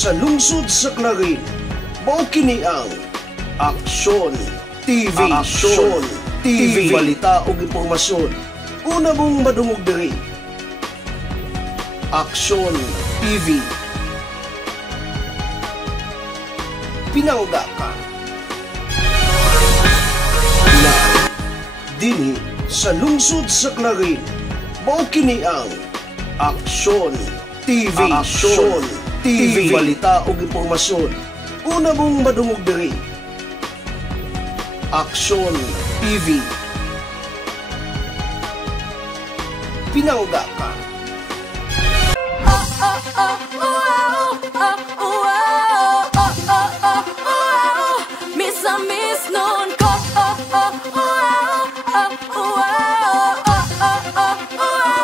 sa lungsod sa Clarin. Mao kini ang Aksyon TV. Aksyon TV. Balita ug impormasyon. Una mong madungog diri. Aksyon TV. Pinangga ka. Na dinhi sa lungsod sa Clarin. Mao kini ang Aksyon TV. Aksyon TV. Balita ug impormasyon. Una mong madungog diri. Aksyon TV. Pinangga ka. Miss noon ko.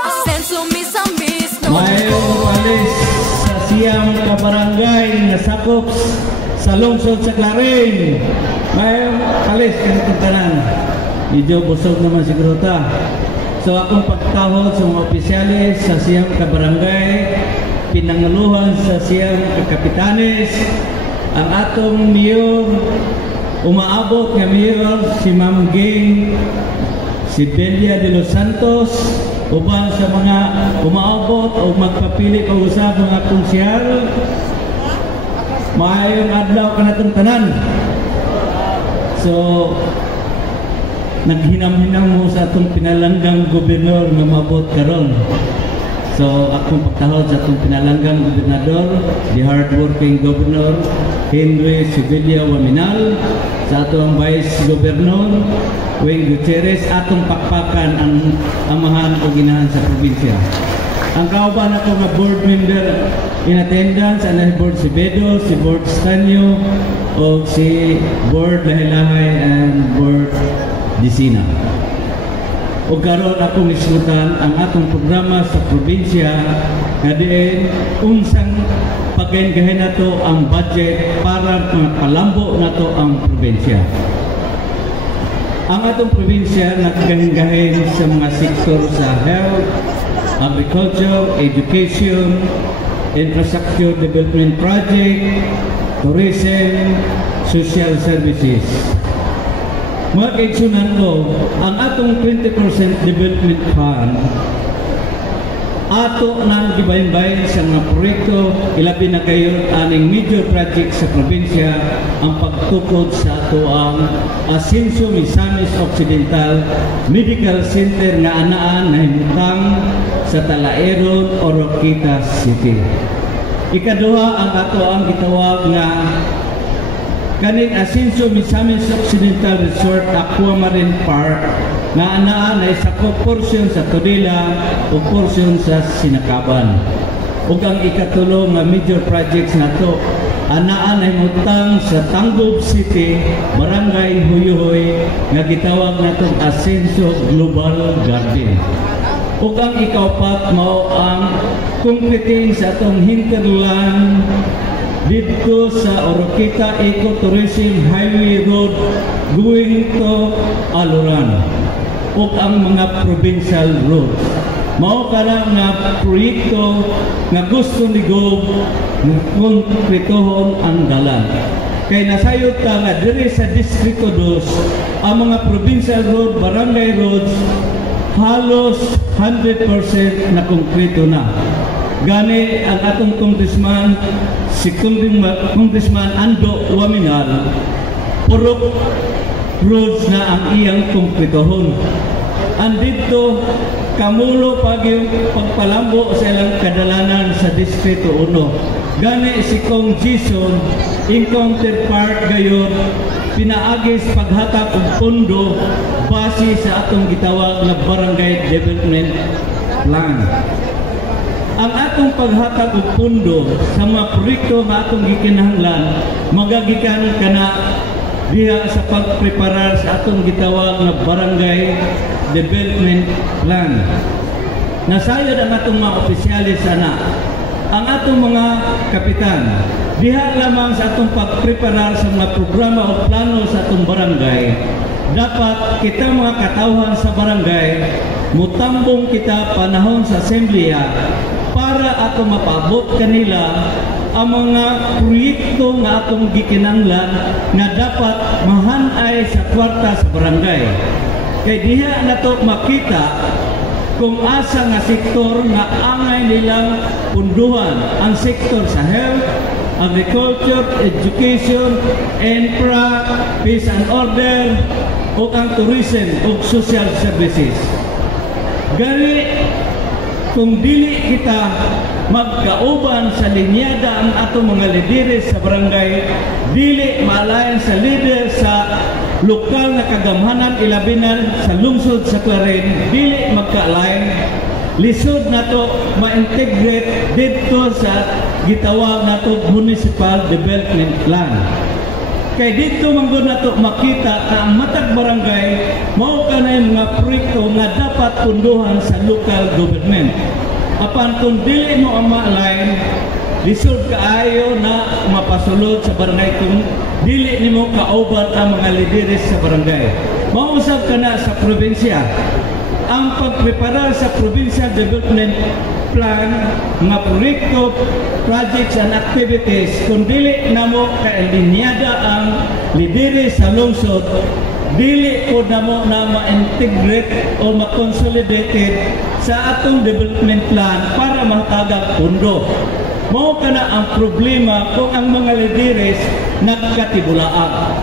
Asenso miss noon. Mayong alis sa siyang kabarangay na sakop sa lungsod sa Clarin. Mayong alis kanitong tanan. Medyo busog naman siguro ta. So akong pagkahod sa mga opisyalis sa siyang kabarangay, pinanguluhan sa siyang kapitanes, ang atong mayor, umaabot nga mayor si Ma'am Ging, si Belia de los Santos, uban sa mga umaabot o magpapili o usap mga konsyal. Maayong adlaw kanatong tanan. So naghinam-hinam mo sa atong pinalanggang gobernador nga mabot karon. So akong pagtahod sa atong pinalanggang gobernador, the hardworking governor Henry Sibilia Waminal, sa atong vice governor Wing Gutierrez, atong pakpakan ang amahan o ginahan sa probinsya. Ang kauban ako nga board member in attendance, ang board si Bedo, si board Stanyo, o si board Lahilahay and board Disina. O karon akong islutan ang atong programa sa probinsya kadiin unsang paggahin nato ang budget para mapalambo nato ang probinsya. Ang atong probinsya naggahin-gahin sa mga sektor sa health, agriculture, education, infrastructure development project, tourism, social services. Mga kaigsunan ko, ang atong 20% development fund ato nang gibayin-bayin sa mga proyekto, ilabi na kayo aning major project sa probinsya, ang pagtukod sa ato ang Asenso Misamis Occidental Medical Center nga anaan na himutang sa Talaeron, Oroquita City. Ikaduha, ang ato ang gitawag nga kaning Asenso Misamis Occidental Resort Aquamarine Park na anaan ay sakop porsyon sa Tudela o porsyon sa Sinakaban. Ug ang ikatulo nga major projects nato anaan ay mutang sa Tanggob City, Barangay Huyuhoy nga gitawag natong Asenso Global Garden. Ug ang ikaupat mao ang completing sa atong hinterland dito sa Oroquita Ecotourism Highway Road going to Aluran ug ang mga provincial roads. Mao kana nga proyekto nga gusto ni Gob konkretohon ang dalan. Kay nasayod ka nga diri sa Distrito 2 ang mga provincial road, barangay roads halos 100% na konkreto na. Gani ang atong congressman si Congressman Ando Waminal, purok roads na ang iyang kumpletohon. Andito kamulo pag yung pagpalambo sa ilang kadalanan sa Distrito 1. Gani si Kong Jason in counterpart gayon pinaagis paghatag og pondo base sa atong gitawag na barangay development plan. Ang atong paghatag og pondo sa mga proyekto nga atong gikinahanglan magagikan kana diha sa pagpreparar sa atong gitawag na barangay development plan. Nasayod ang atong mga opisyalis sana, ang atong mga kapitan, diha lamang sa atong pagpreparar sa mga programa o plano sa atong barangay, dapat kita mga katawhan sa barangay, mutambong kita panahon sa assembleya para ato mapabot kanila ang mga proyekto nga atong gikinanglan nga dapat mahanay sa kwarta sa barangay. Kay diha nato makita kung asa nga sektor nga angay nilang punduhan, ang sektor sa health, agriculture, education, infra, peace and order, o ang tourism o social services. Gani, kung dili kita magkauban sa linyada ang atong mga lideres sa barangay, dili maalayan sa leader sa lokal na kagamhanan ilabinan sa lungsod sa Clarin, dili magka-align, lisod nato ma-integrate dito sa gitawag nato municipal development plan. Kay dito manggod nato makita na ang matag barangay mao kanay mga proyekto nga dapat punduhan sa local government. Apan kung dili mo ang ma-align, lisod kaayo na mapasulod sa barangay kung dili nimo kauban ang mga lideres sa barangay. Mausap ka na sa probinsya. Ang pagprepara sa provincial development plan, mga proyekto, projects and activities, kung dili namo kailinyada ang lideres sa lungsod, dili po namo na ma-integrate o ma-consolidated sa atong development plan para mahatagang pundo. Mao kana ang problema kung ang mga lideres nagkatibulaan.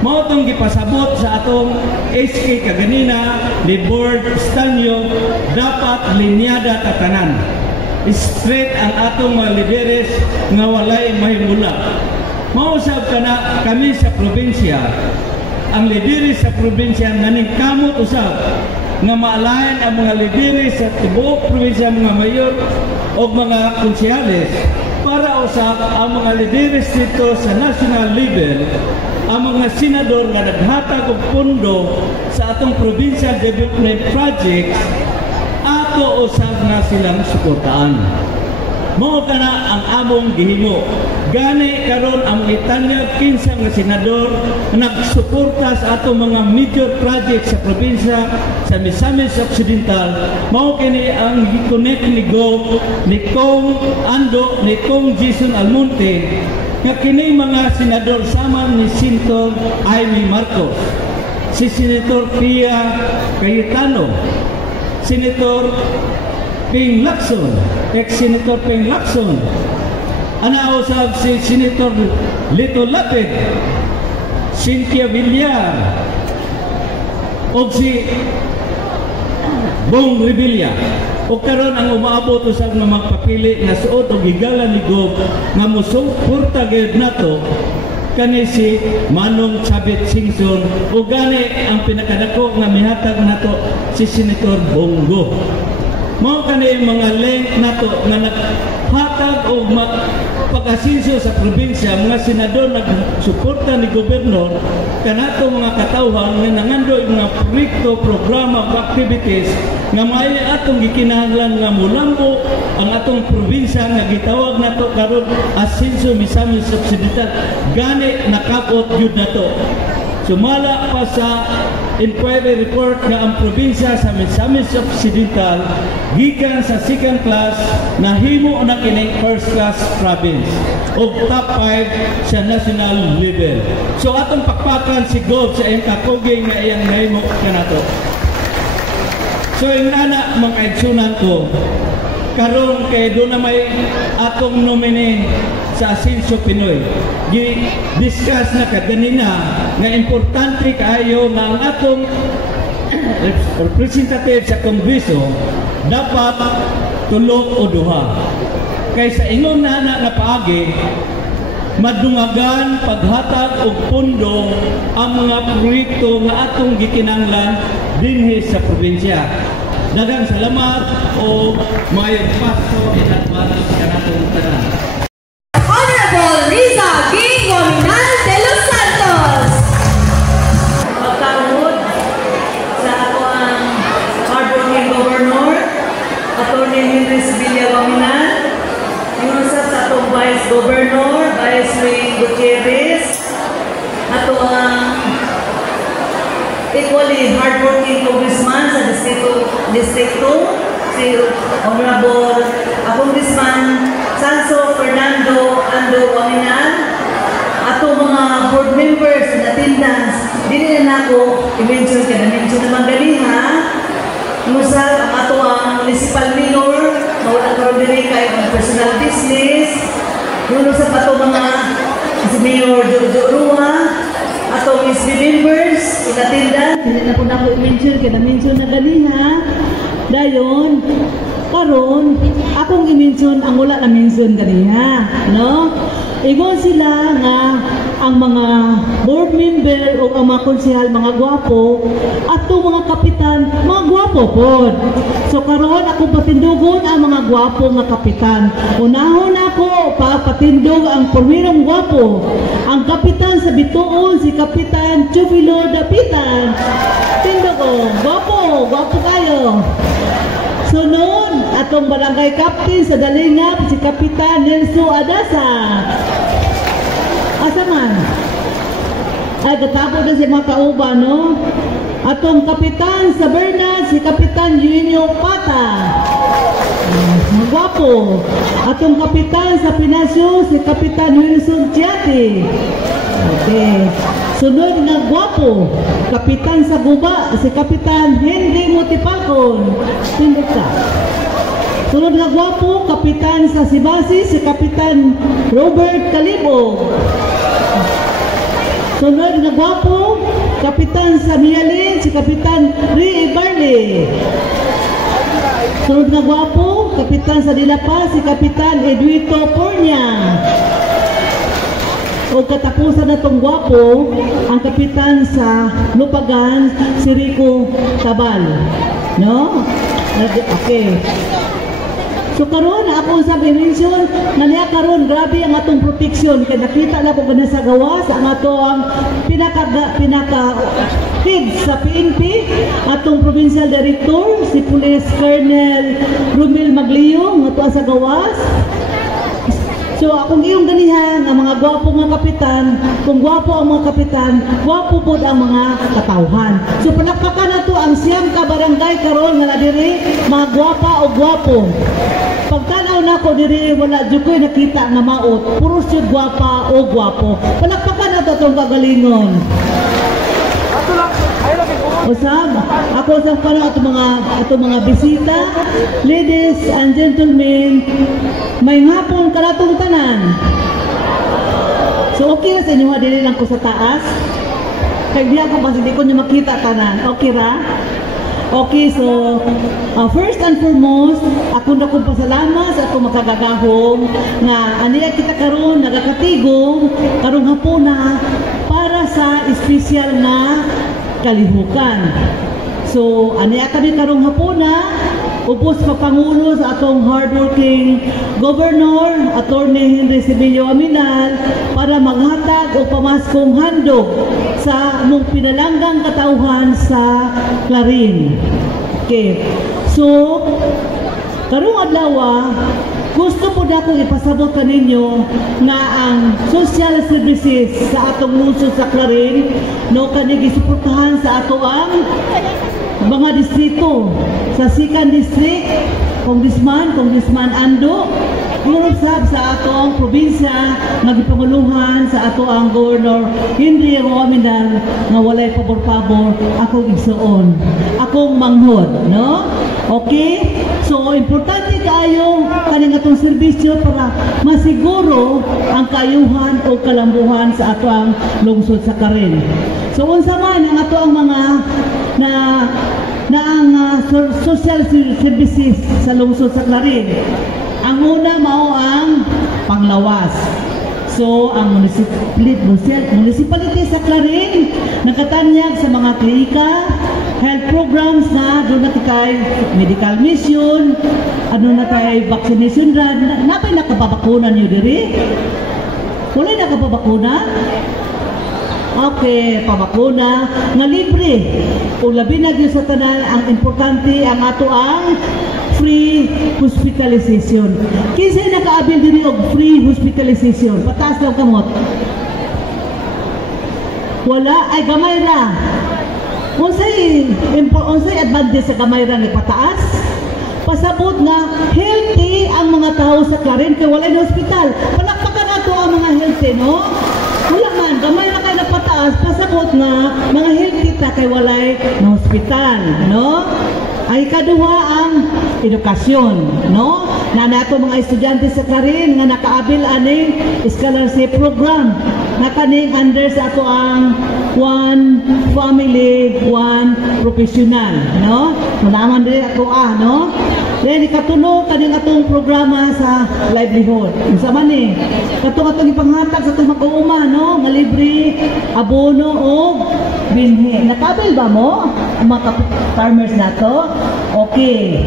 Mao tong gipasabot sa atong SK kaganina ni Board Stanyo, dapat linyada tatanan. Straight ang atong mga lideres nga walay mahimula. Mausab kana kami sa probinsya, ang lideres sa probinsya naningkamot usab nga maalayan ang mga lideres sa tibuok probinsya, mga mayor o mga konsyales para usab ang mga lideres dito sa national level, ang mga senador nga naghatag og pondo sa atong provincial development projects, ato usab nga silang suportaan. Mao kana ang among gihimo. Gani karon ang itanyag 15 nga senador nagsuporta sa atong mga major projects sa probinsya sa Misamis Occidental. Mao kini ang gi-connect ni Go, ni Kong Ando, ni Kong Jason Almonte, nga kini mga senador sama ni Senator Amy Marcos, si Senator Pia Cayetano, Senator Ping Lacson, ex-Senator Ping Lacson, anausab si Senator Lito Lapid, Cynthia Villar, o si Bong Revilla. O karon ang umaabot usab nga magpapili nga suot og higala ni Gob nga musuporta gyud nato kani si Manong Chabit Singson, o gani ang pinakadako nga mihatag nato si Senator Bongo. Mao kani mga link nato nga naghatag og pag-asinso sa probinsya, mga senador nagsuporta ni gobernador kanato mga katawhan nga nangandoy mga proyekto, programa, activities nga may atong gikinahanglan nga mulambo ang atong probinsya nga gitawag nato karon Asinso Misamis Occidental. Gani nakabot gyud nato. Sumala pa sa inquiry report nga ang probinsya sa Misamis Occidental gikan sa second class nahimo na kini first class province o top 5 sa national level. So atong pakpakan si Gob sa iyang kakuging nga iyang nahimo kanato. So yung nana mga kaigsunan ko, karon kay doon na may atong nominee sa Asinso Pinoy. Discuss na kaganina na importante kayo na ang atong representative sa Kongreso dapat tulok o duha. Kay sa ingon na nga paagi, madungagan paghatag og pondo ang mga proyekto nga atong gikinanglan dinhi sa probinsya. Daghang salamat o may paso in advance kanatong tanan. Honorable Riza King Gominal de los Santos. Pagkaroon sa ako ang hardworking governor, Atty. Henry Sibilia Gominal, yung sa atong Vice Governor, Vice Ray Gutierrez, ato ang equally hardworking congressman sa distrito, si Honorable Congressman Sanso Fernando Ando Waminan, ato mga board members na attendance, dili na ako i-mention ka na-mention naman gali ha. Musal ang ato ang municipal mayor, mawala karon diri kay ang personal business. Nuno sa ato mga si Mayor Jojo Rua, ato SB members, in attendance, dili na po na ako i-mention ka na-mention na gali ha. Dayon, karon akong i-mention ang wala na mention ganiha, no? Ingon sila nga ang mga board member o ang mga konsehal mga gwapo at mga kapitan mga gwapo pod. So karon ako patindugon ang mga gwapo nga kapitan. Unahon ako patindog ang purwirong gwapo. Ang kapitan sa Bituon si Kapitan Chubilo Dapitan. Tindugo, gwapo kayo. Sunod, atong barangay captain sa Dalingap, si Kapitan Nelson Adasa. Asa man? Ay, katapos na si mga kauban, no? Atong kapitan sa Bernat, si Kapitan Eugenio Pata. Gwapo. Atong kapitan sa Pinasyo, si Kapitan Wilson Chiati. Okay. Sunod na gwapo, kapitan sa Guba, si Kapitan Henry Mutipakon. Tindog ka. Sunod na gwapo, kapitan sa Sibasi, si Kapitan Robert Calibog. Sunod na gwapo, kapitan sa Mialin, si Kapitan Ri Barley. Sunod na gwapo, kapitan sa Dilapa, si Kapitan Edwito Pornia. O katapusan na itong gwapo, ang kapitan sa Lupagan, si Rico Tabal. No? Okay. So karon ako sa mention na niya karon grabe ang atong protection kay nakita na ko gana sa gawas ang atong pinaka head sa PNP atong provincial director si Police Colonel Romel Maglio nga tuwa sa gawas. So akong iyong ganihan ang mga gwapo nga kapitan, kung gwapo ang mga kapitan, gwapo pod ang mga katawhan. So palakpakan na to ang siyam ka barangay karon nga nadiri mga gwapa o gwapo. Pagtanaw na ko diri wala jud koy nakita nga maot, puro siya gwapa o gwapo. Palakpakan na to tong kagalingon. Usab, ako sa pano ato mga bisita, ladies and gentlemen, may hapon karatong tanan. So okay na sa inyo, dili lang ko sa taas. Kaya di ako kasi di ko nyo makita tanan. Okay ra? Okay, so first and foremost, ako na kong pasalamat sa akong makagagahong nga aniya kita karon nagakatigong karong hapuna para sa espesyal na kalihukan. So, aniya kami karong hapuna, upos papangulo sa atong hardworking Governor, Attorney Henry Sibilio Aminal, para maghatag o pamaskong handog sa mong pinalanggang katauhan sa Clarin. Okay. So, karong adlaw, gusto po na akong ipasabot kaninyo nga ang social services sa atong lungsod sa Clarin, no, kanigisuportahan sa ato ang mga distrito. Sa 2nd District, Congressman Ando, Lurusab sa ato ang probinsya, magipanguluhan sa ato ang Governor Henry Aminal nga walay pabor-pabor, akong igsuon, akong manghod, no? Okay? So, importante kaayo kaning atong serbisyo para masiguro ang kaayuhan o kalambuhan sa ato ang lungsod sa Clarin. So, unsa man ang ato ang mga social services sa lungsod sa Clarin. Ang una mao ang panglawas. So, ang municipality sa Clarin nakatanyag sa mga klinika, health programs na doon na tayo medical mission, ano na tayo vaccination run, napay nakapabakuna nyo diri? Wala nakapabakuna? Okay, pabakuna nga libre. O labi na sa tanan, ang importante ang ato ang free hospitalization. Kinsa nakaabil diri og free hospitalization? Pataas lang kamot. Wala ay gamay ra. Unsay advantage sa gamay ra ni pataas? pasabot nga healthy ang mga tao sa Clarin kay walay na ospital. Palakpakan nato ang mga healthy, no? Wala man, gamay na kayo napataas, pasabot nga mga healthy ta kay walay na ospital, no? Ay kaduha ang edukasyon, no? Na nato mga estudyante sa Clarin nga nakaabil aning scholarship program na kaning under sa ato ang one family, one professional, no? Manaman din ato no? Then ikatulo kaning atong programa sa livelihood. Unsa man ni? Katong ipanghatag sa atong mag-uuma, no? Nga libre abono o binhi. Nakabil ba mo ang mga farmers nato? Okay.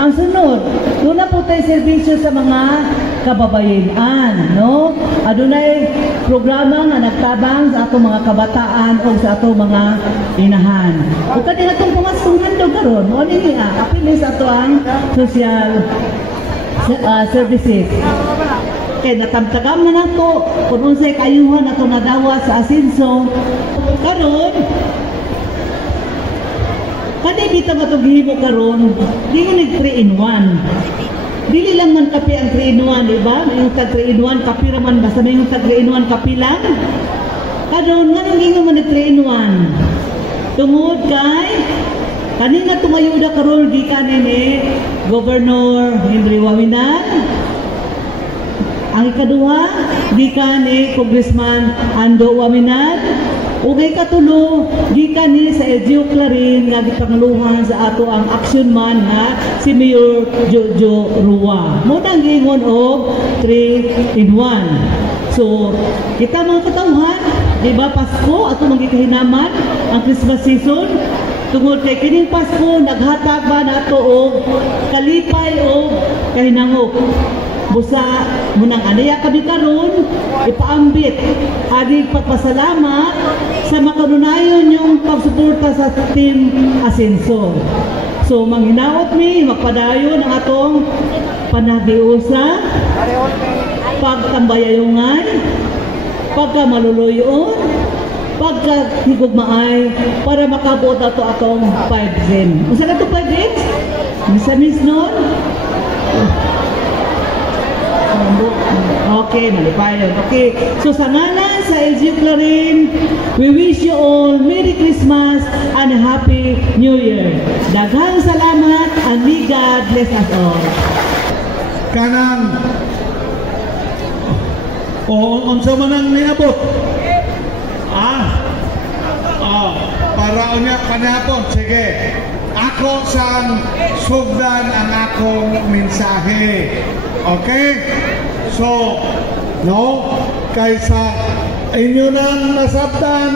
Ang sunod, doon na po tayo serbisyo sa mga kababayan, no? Adunay programa nga nagtabang sa atong mga kabataan o sa atong mga inahan. O kani atong pangasungan do karon, mo ni apil sa ato ang social services. Kay natamtagam na nato kung unsay kayuhan ato nadawa sa asenso karon. Kani bitaw nga itong gihimo karon, di ko nag 3-in-1. Dili lang man kape ang 3-in-1, di ba? May yung tag 3-in-1, kape raman, basta may yung tag 3-in-1, kape lang. Karon, nga nang gingo man nag 3-in-1. Tungod kay, kanina tumayuda karon di kanin Governor Henry Wawinan. Ang ikaduha, di kanin Congressman Ando Wawinan. Ugay katulo, gikan ni sa LGU Clarin nga gipangluhan sa ato ang action man nga si Mayor Jojo Rua. Mo nang gingon og 3-in-1. So, kita mga katawhan, di ba Pasko ato magikahinaman ang Christmas season. Tungod kay kining Pasko naghatag ba nato og kalipay og kahinangok. Busa munang anaya kami karon ipaambit adi pagpasalamat sa makanunayon yung pagsuporta sa Team Asenso. So manghinaot mi magpadayon ang atong panagiusa, pagtambayayungan, pagkamaluluyon, pagkahigugmaay para makabuot ato atong 5Zen. Usa ka to 5Zen? Miss nun? Okay, malipayon. Okay, so sa ngalan sa LGU Clarin, we wish you all Merry Christmas and a Happy New Year. Daghang salamat and may God bless us all. Kanang unsa man ang niabot? Para unya kanapon, sige. Ako sang sugdan ang akong mensahe. Okay? So, no, kaysa inyo nang nasabtan,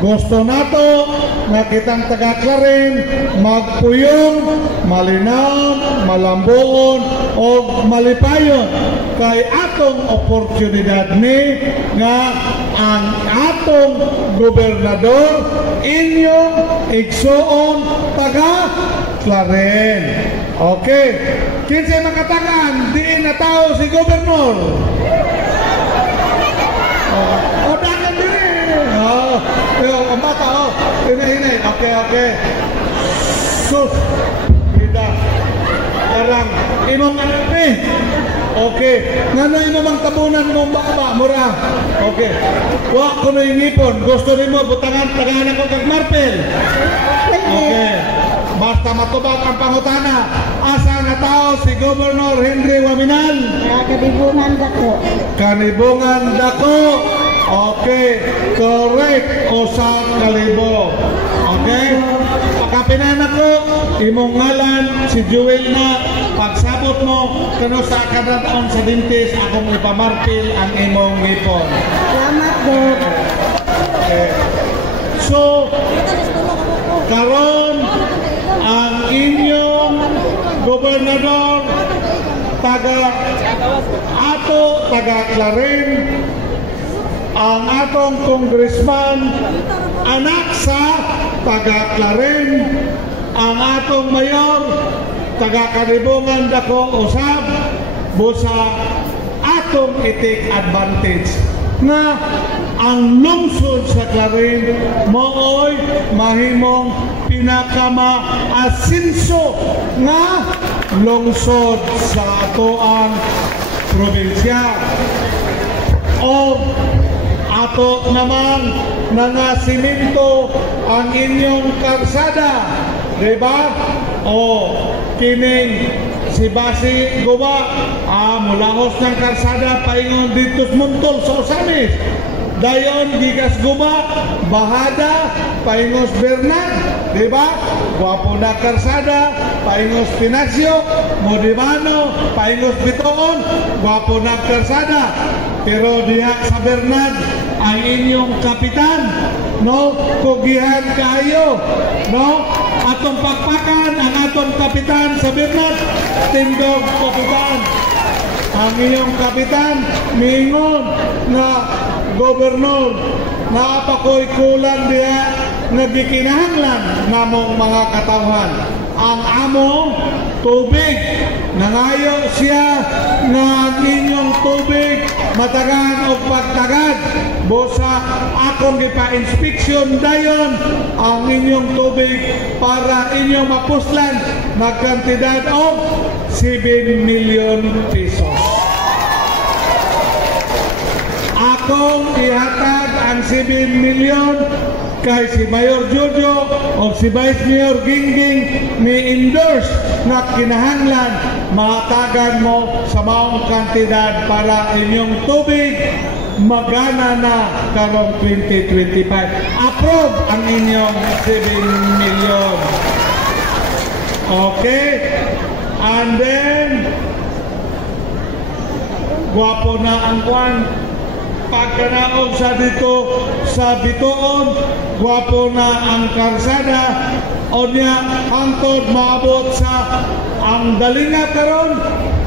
gusto nato nga kitang taga-Clarin magpuyong, malinaw, malambuon o malipayon kay atong oportunidad ni nga ang atong gobernador inyong igsuon taga-Clarin. Okay, kinsay makatagan diin na tao si gobernador. O dagan diri. Ang bata, hinay. Okay. Sus, kita. Karang, imong anak ni. Okay, ngano imong mang tabunan mong baba, mura. Okay, wa ko na inipon. Gusto nimo butangan tagaan ako kag marpel. Okay, basta matubag ang pangutana. Asa na tao si Governor Henry Wawinan? Kanibungan dako. Kanibungan dako. Okay, correct. Usang kalibo. Okay? Pagkapinan ako, imong ngalan, si Jewel na, pagsabot mo, kano sa kadataon sa dintis, akong ipamarpil ang imong ngipon. Salamat po. Okay. So, karon ang inyong gobernador, taga-Clarin, ang atong congressman, anak sa taga-Clarin, ang atong mayor, taga-Kanibungan dako usab, busa atong itik advantage na ang lungsod sa Clarin mooy mahimong pinakama-asinso nga lungsod sa atoang probinsya. O ato naman nga siminto ang inyong karsada, diba? O kining si Basi Guba, mulahos ng karsada paingon dito Muntol sa Osamis. Dayon gigas Guba, Bahada, paingos Bernard, diba? Guwapo na karsada, paingos Pinasyo, Modibano, paingos Bitoon, guwapo na karsada. Pero diha sa Bernard, ang inyong kapitan, no? Kugihan kayo, no? Atong pakpakan ang atong kapitan sa Bernard, tindog kapitan. Ang inyong kapitan, mingon na gobernador, naapakoy kulang diha nagikinahanglan namong mga katawhan. Ang among tubig, nangayo siya na inyong tubig matagan o pagtagad. Bosa akong gipa-inspeksyon dayon ang inyong tubig para inyong mapuslan magkantidad of 7 million pesos. Akong ihatag ang 7 million kay si Mayor Jojo o si Vice Mayor Gingging ni-endorse na kinahanglan mahatagan mo sa maong kantidad para inyong tubig magana na karong 2025. Approve ang inyong 7 million. Okay? And then, guwapo na ang kwan. Pagkanaog sa dito sa Bitoon, guwapo na ang karsada. O niya, hangtod maabot sa ang Dalinga karon.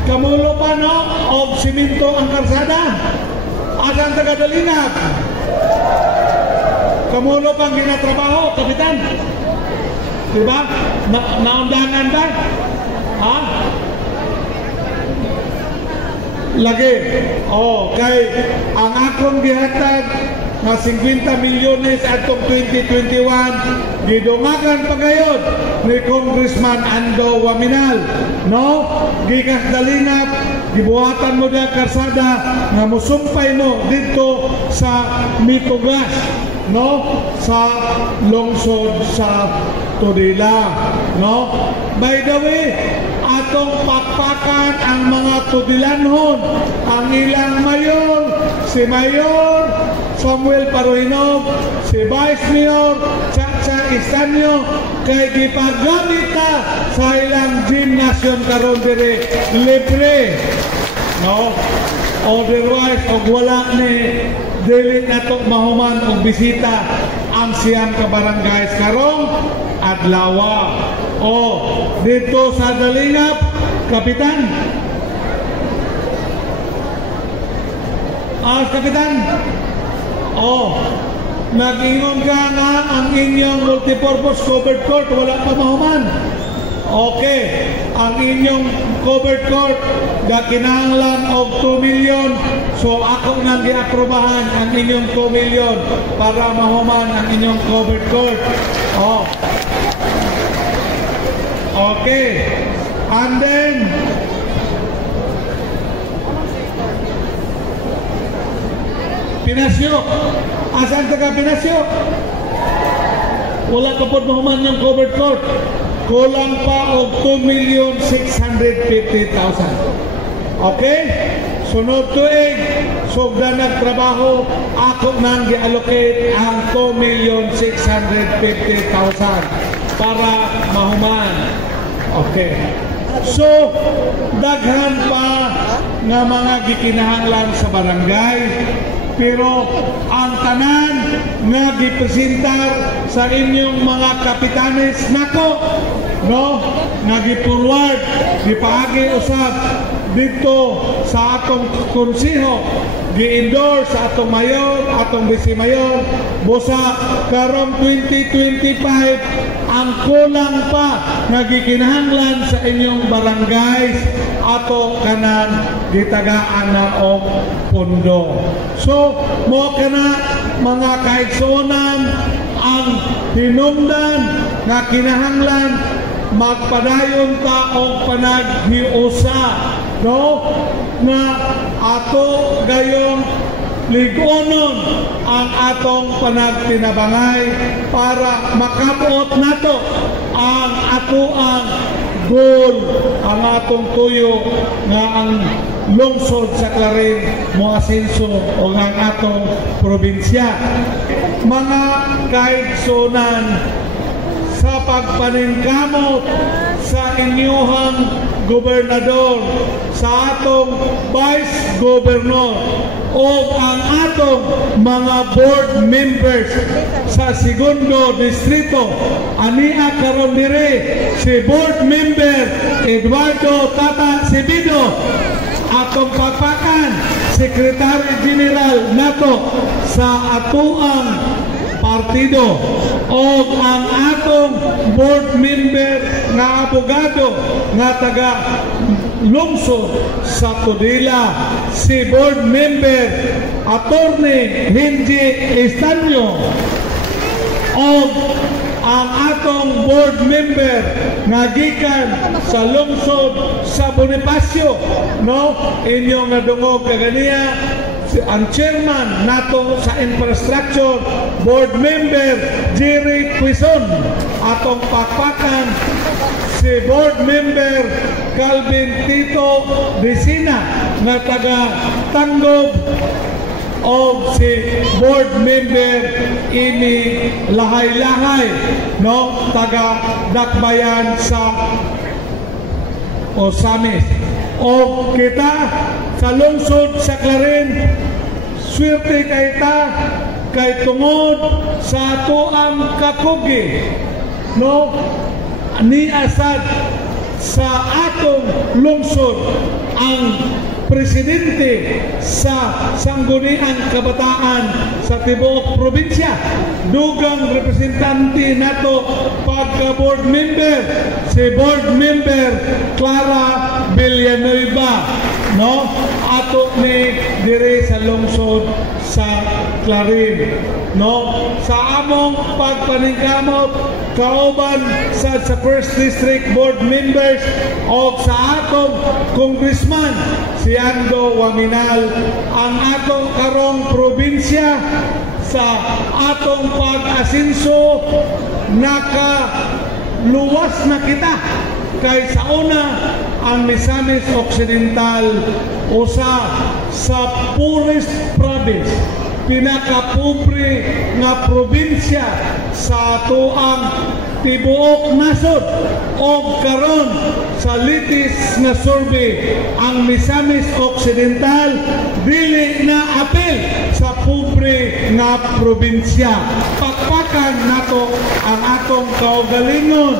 Kamulo pa no? O siminto ang karsada. Asan taga Dalinga? Kamulo pang ginatrabaho, kapitan? Diba? Naundangan ba? Ha? Lagi. Kay ang akong gihatag na 50 milyones atong 2021 gidungagan pa gayud ni Congressman Ando Waminal, no? Gikas Dalingat, gibuhatan mo diha karsada nga musumpay mo dito sa Mitugas, no? Sa lungsod sa Tudela, no? By the way, atong pakpakan ang mga Tudilanhon, ang ilang mayor, si Mayor Samuel Paruhinog, si Vice Mayor Chacha Istanyo, kay gipagamit ta sa ilang gymnasium karon dire libre, no? Otherwise, og wala ni dili nato mahuman og bisita ang siyang kabarangays karong adlaw. Dito sa Dalingap, kapitan. Kapitan. Nag-ingon ka nga ang inyong multipurpose covered court wala pa mahuman. Okay, ang inyong covered court kinahanglan og 2 million. So ako nang giaprobahan ang inyong 2 million para mahuman ang inyong covered court. Okay. And then Pinasyo. Asan taga Pinasyo? Wala ka po mahuman yung covered court. Kulang pa og 2,650,000. Okay? Sunod tuig, sugda nagtrabaho, ako nang gi-allocate ang 2,650,000 para mahuman. Okay. So, daghan pa nga mga gikinahanglan sa barangay, pero ang tanan nga gipresentar sa inyong mga kapitanes nako, no, nga gipurward, gipaagi usab dito sa atong konseho, gi-endorse sa atong mayor, atong vice mayor, busa karong 2025 ang kulang pa nagikinahanglan sa inyong barangays ato kanan gitagaan na og pondo. So mo kana mga kaigsuonan ang hinungdan nga kinahanglan magpadayon ta og panaghiusa, no, na ato gayong ligonon ang atong panagtinabangay para makabuot nato ang atoang goal, ang atong tuyo nga ang lungsod sa Clarin mo asenso o ang atong probinsya. Mga kaigsunan, sa pagpaningkamot sa inyuhang gobernador, sa atong vice governor o ang atong mga board members sa segundo distrito, ania karon dire si board member Eduardo Tata Sebido, atong pagpakan Secretary General nato sa atuang partido, o ang atong board member nga abogado nga taga lungsod sa Tudela, si board member Attorney Henry Estanyo, o ang atong board member nga gikan sa lungsod sa Bonifacio, no, inyong nadungog kaganiya ang chairman nato sa infrastructure, board member Jerry Quizon, atong pakpakan si board member Calvin Tito Desina nga taga Tanggob, o si board member ini Lahay-Lahay, no, taga Dakbayan sa Osamis. O kita sa lungsod sa Clarin, swerte kay ta kay tungod sa atoang kakugi, no, ni asad sa atong lungsod ang presidente sa Sangguniang Kabataan sa tibuok probinsya, dugang representante nato pagka board member si board member Clara Villanueva, no, ato ni dire sa lungsod sa Clarin, no, sa among pagpaningkamot kauban sa first district board members o sa atong congressman si Ando Waminal, ang atong karong probinsya sa atong pag-asinso nakaluwas na kita kay sa una ang Misamis Occidental usa sa poorest province, pinakapobre nga probinsya sa atoang tibuok nasod, o karon sa litis na survey ang Misamis Occidental dili na apel sa pobre nga probinsya. Pakpakan nato ang atong kaugalingon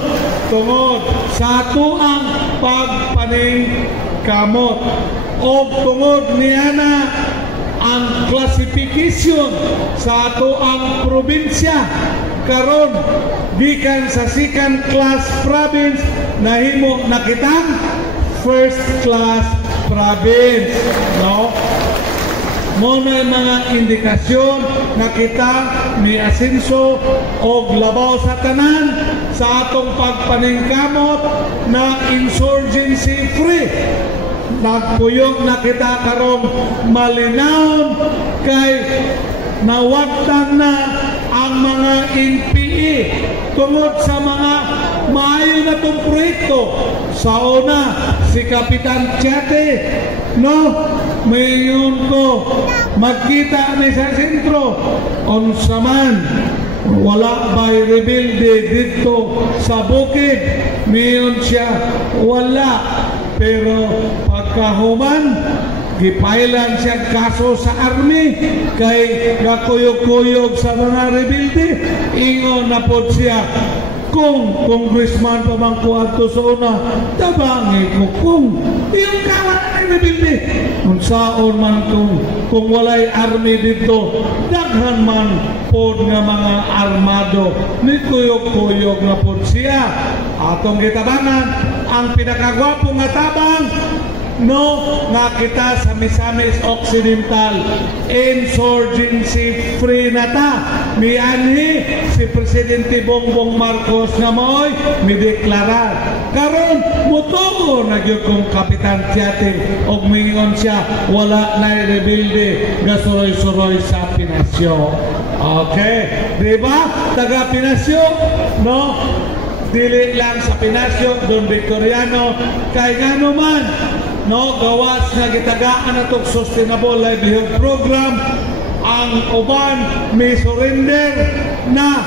tungod sa atoang pagpaningkamot, o tungod niana ang classification sa atoang probinsya karon gikan sa second class province nahimo na kitang first class province, no. Muna mga indikasyon na kita ni asenso o labaw sa tanan sa atong pagpaningkamot na insurgency free. Nagpuyog na kita karong malinawon kay nawagtan na ang mga NPE tungod sa mga maayo na itong proyekto. Sa una, si Kapitan Tiate, no, mayon ko magkita ni sa sentro unsa man wala ba'y rebuilde dito sa bukid, mayon siya wala, pero pagkahuman gipailan siya kaso sa army kay gakuyog-kuyog sa mga rebuilde. Ingon na po siya, kung congressman pa man ko ato sa una, tabangi ko kung yung kawan ay rebuilde. Kung saon man kung walay army dito, daghan man po nga mga armado, ni kuyog-kuyog na po siya. Atong gitabangan ang pinakagwapo nga tabang no nga kita sa Misamis Occidental insurgency free na ta. Mianhi si Presidente Bongbong Marcos nga mo'y mideklarar. Karon mutugo na gyud kong Kapitan Tiati og mingon siya wala na rebelde nga suroy-suroy sa Pinasyo. Okay, di ba? Taga Pinasyo, no? Dili lang sa Pinasyo, Don Victoriano, kay gano man, no, gawas nga gitagaan atong Sustainable Livelihood Program, ang uban may surrender na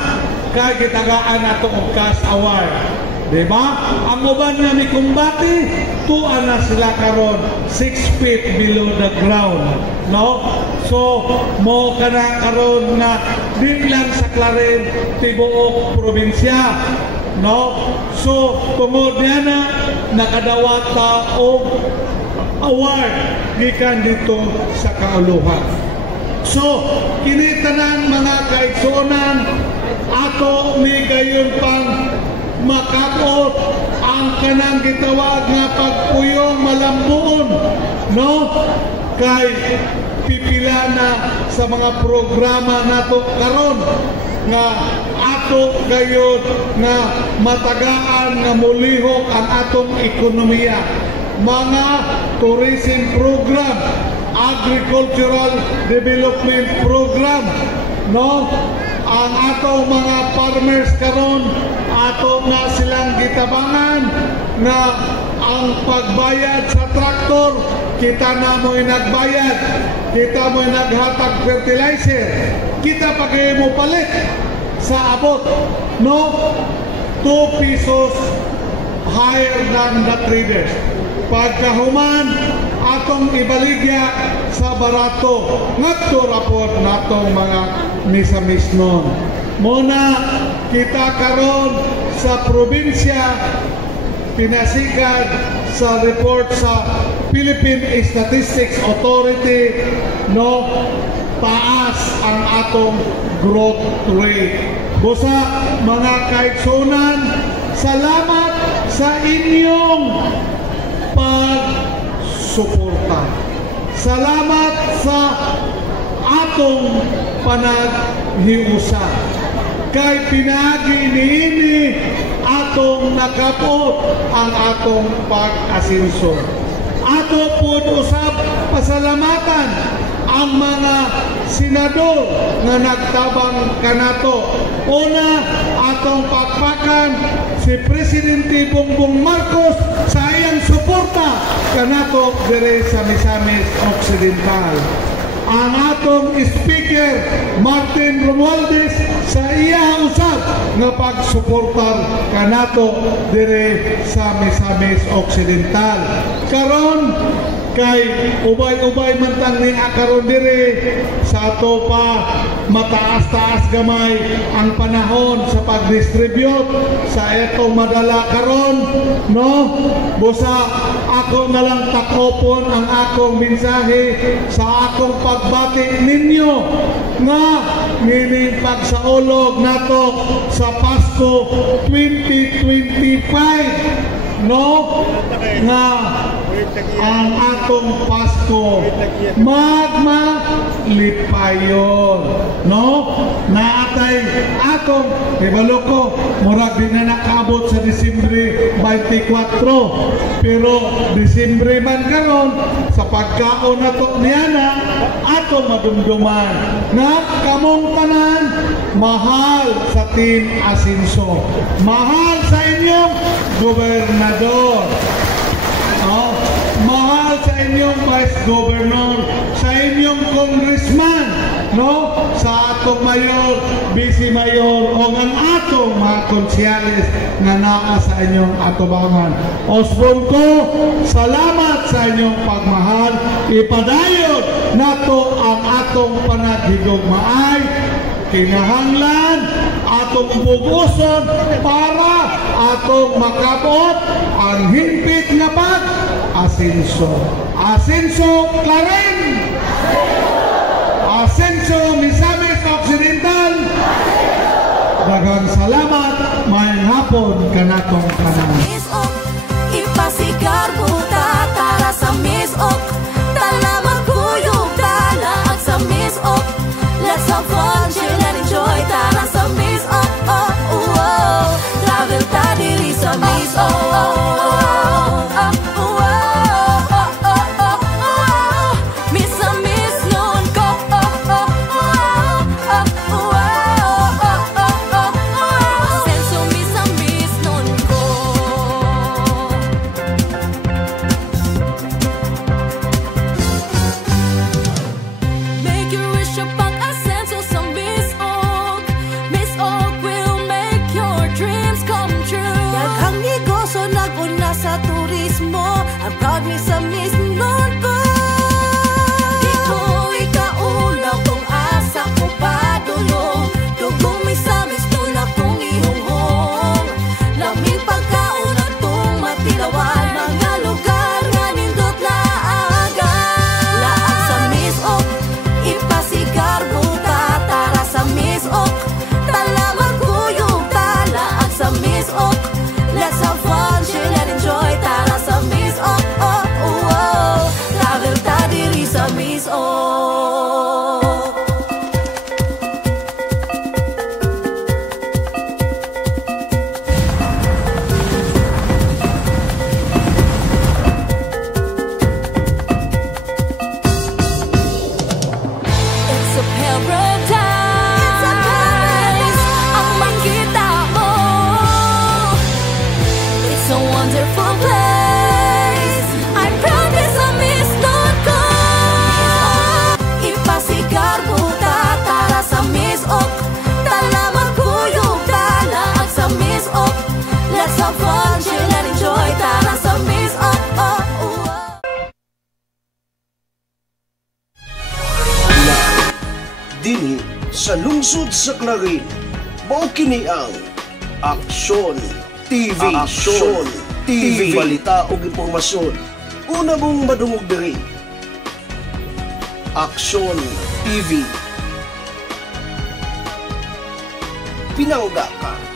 kay gitagaan atong Cash Award. Diba? Ang uban nga may kumbati, tuan na sila karon 6 feet below the ground. No? So, mo ka na karon na di lang sa Clarin, tibuok probinsya. No? So, tungod niya na nakadawat ta og award gikan dito sa kauluhan. So, kinitanan mga kaigsunan ato ni gayon pang makabot ang kanang gitawag nga pagpuyong malambuon, no? Kay pipila na sa mga programa nato karon nga ato gayud nga matagaan nga mulihok ang atong ekonomiya. Mga tourism program, agricultural development program, no? Ang atong mga farmers karon ato na silang gitabangan na ang pagbayad sa traktor kita na mo'y nagbayad, kita mo'y naghatag fertilizer, kita pagay mo palit sa abot, no? 2 pesos higher than the traders. Pagkahuman atong ibaligya sa barato ngadto rapor natong mga misamis nun. Muna kita karon sa probinsya pinasigad sa report sa Philippine Statistics Authority, no, taas ang atong growth rate. Busa mga kaigsunan, salamat sa inyong pagsuporta. Salamat sa atong panaghiusa. Kay pinagi niini atong nakapot ang atong pag-asenso. Ato po usab pasalamatan ang mga senador nga nagtabang kanato. Una, atong pakpakan si Presidente Bongbong Marcos sa iyang suporta kanato dire sa Misamis Occidental. Ang atong Speaker Martin Romualdez sa iya usab nga pagsuportar kanato dire sa Misamis Occidental. Karon kay ubay-ubay man tang ning akaron dire sa ato pa mataas-taas gamay ang panahon sa pag-distribute sa etong madala karon, no? Busa ako na lang takopon ang akong mensahe sa akong pagbati ninyo nga nini pagsaulog nato sa Pasko 2025, no? Nga ang atong Pasko magmalipayon, no? Naatay atong ibalo ko murag di na nakabot sa Disyembre 24, pero Disyembre man karon sa pagkaon nato niya na atong madumduman na kamong tanan mahal sa Team Asenso, mahal sa inyong gobernador, oh, mahal sa inyong Vice Governor, sa inyong Congressman, no? Sa atong Mayor, Vice Mayor, o ang atong mga konsyales na naa sa inyong atubangan. Osbon ko, salamat sa inyong pagmahal. Ipadayod nato ang atong panaghigugmaay. Kinahanglan atong buguson para atong makabot ang himpit nga pag-asenso. Asenso Clarin! Asenso Misamis Occidental! Daghang salamat, mayang hapon kanatong kanan. Ipasigar buta para sa lungsod sa Clarin, mao kini ang Aksyon TV. Aksyon TV, balita ug impormasyon. Una mong madungog diri. Aksyon TV. Pinangga ka.